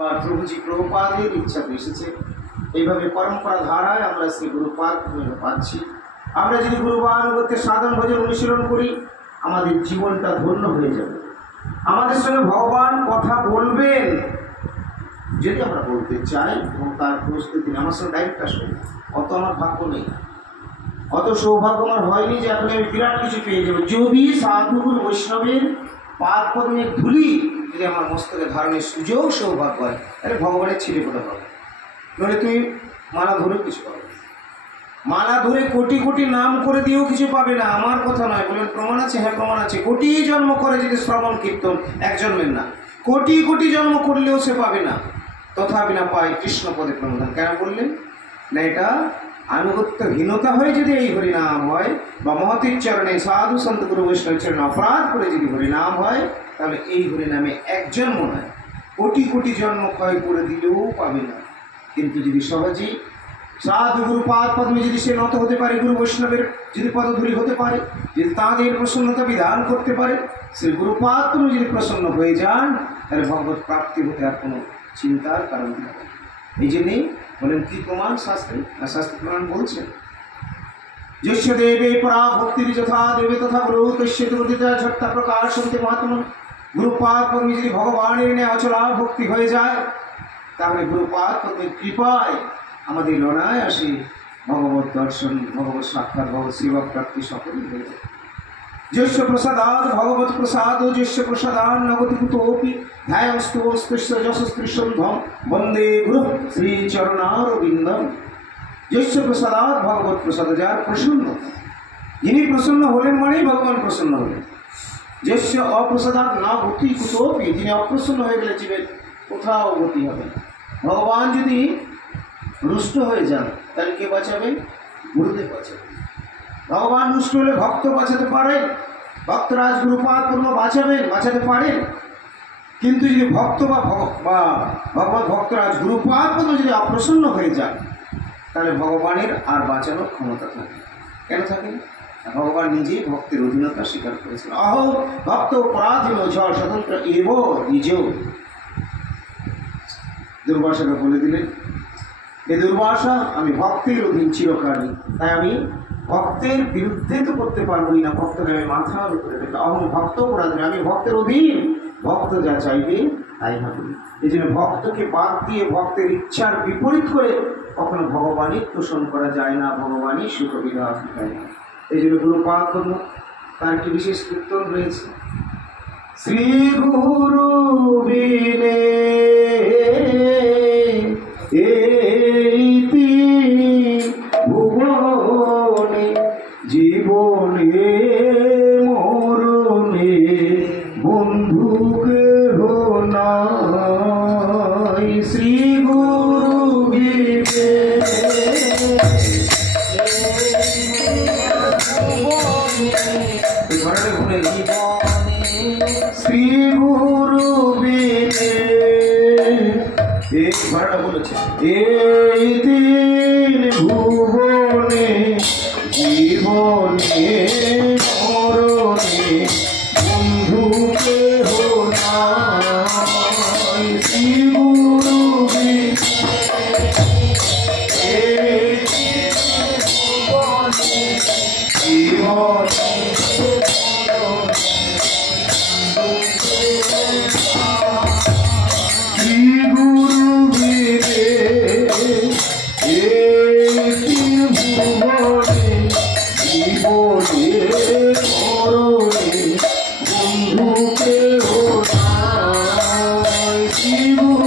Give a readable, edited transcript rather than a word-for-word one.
প্রভুজি প্রভুপাদের ইচ্ছা এসেছে। এইভাবে পরম্পরা ধারায় আমরা শ্রী গুরুপাদ পাচ্ছি। আমরা যদি গুরুবানুগত্যের সাধন ভোজন অনুশীলন করি, আমাদের জীবনটা ধন্য হয়ে যাবে। আমাদের সঙ্গে ভগবান কথা বলবেন যদি আমরা বলতে চাই এবং তার প্রস্তুতি আমার সঙ্গে ডাইরেক্ট আসবে। অত আমার ভাগ্য নেই, অত সৌভাগ্য আমার হয়নি যে আপনি আমি বিরাট কিছু পেয়ে যাবো। যদি সাধুগুরু বৈষ্ণবের পাদ পদ্মের ধুলি যদি আমার মস্তকে ধারণের সুযোগ সৌভাগ্য হয়, তাহলে ভগবানের ছিটে কোথা পাবে। নইলে তুই মালা ধরে কিছু পাবে, মালা ধরে কোটি কোটি নাম করে দিয়েও কিছু পাবে না। আমার কথা নয়, বলেন প্রমাণ আছে? হ্যাঁ প্রমাণ আছে। কোটি জন্ম করে যদি শ্রবণ কীর্তন এক জন্মের না, কোটি কোটি জন্ম করলেও সে পাবে না। তথাপি না পায় কৃষ্ণ পদে প্রমোদন। কেন বললেন না? এটা আনুগত্যহীনতা হয়ে যদি এই হরিনাম হয়, বা মহতির চরণে সাধু সন্ত গুরু বৈষ্ণবের চরণে অপরাধ করে যদি হরিনাম হয়, তাহলে এই হরিনামে এক জন্ম নয়, কোটি কোটি জন্ম ক্ষয় করে দিলেও পাবে না। কিন্তু যদি সহজেই সাধু গুরু পাদ পদ্মে যদি সে নত হতে পারে, গুরু বৈষ্ণবের যদি পদধূলি হতে পারে, যদি তাঁদের প্রসন্নতা বিধান করতে পারে, সে গুরুপাদ পদ্মে যদি প্রসন্ন হয়ে যান, তাহলে ভগবত প্রাপ্তি হতে আর কোনো চিন্তার কারণ থাকে। এই জন্যেই বলেন কি প্রমাণ? শাস্ত্রে না, শাস্ত্র প্রমাণ বলছেন যস্য দেবে পরা ভক্তির যথা দেবে তথা গুরু তস্য দুর্দিতা ঝট্টা প্রকাশ শুনতে মহাত্মা। গুরুপাদ পদ্মে যদি ভগবানের ন্যায় অচলা ভক্তি হয়ে যায়, তাহলে গুরুপাদ পদ্মের কৃপায় আমাদের লড়াই আসে ভগবত দর্শন, ভগবত সাক্ষাৎ, ভগবত সেবা প্রাপ্তি সকলই হয়ে যায়। যস্য প্রসাদাৎ ভগবত প্রসাদ যস্য প্রসাদান নগতিকুতোপি ধ্যায়স্তস্তুষ্য যশস্ত্রিশন্ধম বন্দে গুরু শ্রীচরণারবিন্দম। যস্য প্রসাদাৎ ভগবত প্রসাদ, যার প্রসন্ন, যিনি প্রসন্ন হলেন মানেই ভগবান প্রসন্ন হলেন। যস্য অপ্রসাদাৎ না গতি কুতোপি, যিনি অপ্রসন্ন হয়ে গেলে জীবের কোথাও গতি হবে না। ভগবান যদি রুষ্ট হয়ে যান, তাহলে কে বাঁচাবেন? গুরুদেব বাঁচাবেন। ভগবান রুষ্ট হলে ভক্ত বাঁচাতে পারেন, ভক্তরাজ গুরুপাদ পদ্ম বাঁচাবেন, বাঁচাতে পারেন। কিন্তু যদি ভক্ত বা ভগবত ভক্তরাজ গুরুপাদ পদ্ম যদি অপ্রসন্ন হয়ে যান, তাহলে ভগবানের আর বাঁচানোর ক্ষমতা থাকে। কেন থাকে? ভগবান নিজেই ভক্তের অধীনতা স্বীকার করেছেন। অহো ভক্ত পরাধীন ঝড় স্বতন্ত্র এব নিজ। দুর্বাসাকে বলে দিলেন, এ দুর্বাসা, আমি ভক্তের অধীন চিরকালই, তাই আমি ভক্তের বিরুদ্ধে তো করতে পারবই না। ভক্তকে আমি মাথার উপরে রেখে অহং ভক্ত পরাধীন, আমি ভক্তের অধীন, ভক্ত যা চাইবে তাই হবে। এই জন্য ভক্তকে বাদ দিয়ে ভক্তের ইচ্ছার বিপরীত করে কখনো ভগবানই পোষণ করা যায় না, ভগবানই সুখবিধান হয় না। এই জন্য গুরুপাদ পদ্ম তার একটি বিশেষ কীর্তন রয়েছে। শ্রী গুরু বিনে ভুবনে জীবনে মরণে বন্ধুকে নাই। শ্রী গুরু বিনে শ্রী গুরু বিনে ভাড়া বলেছে, এই দিন ভুবনে জীবনে মরণে বন্ধুকে নাই। শ্রী গুরু জীবনে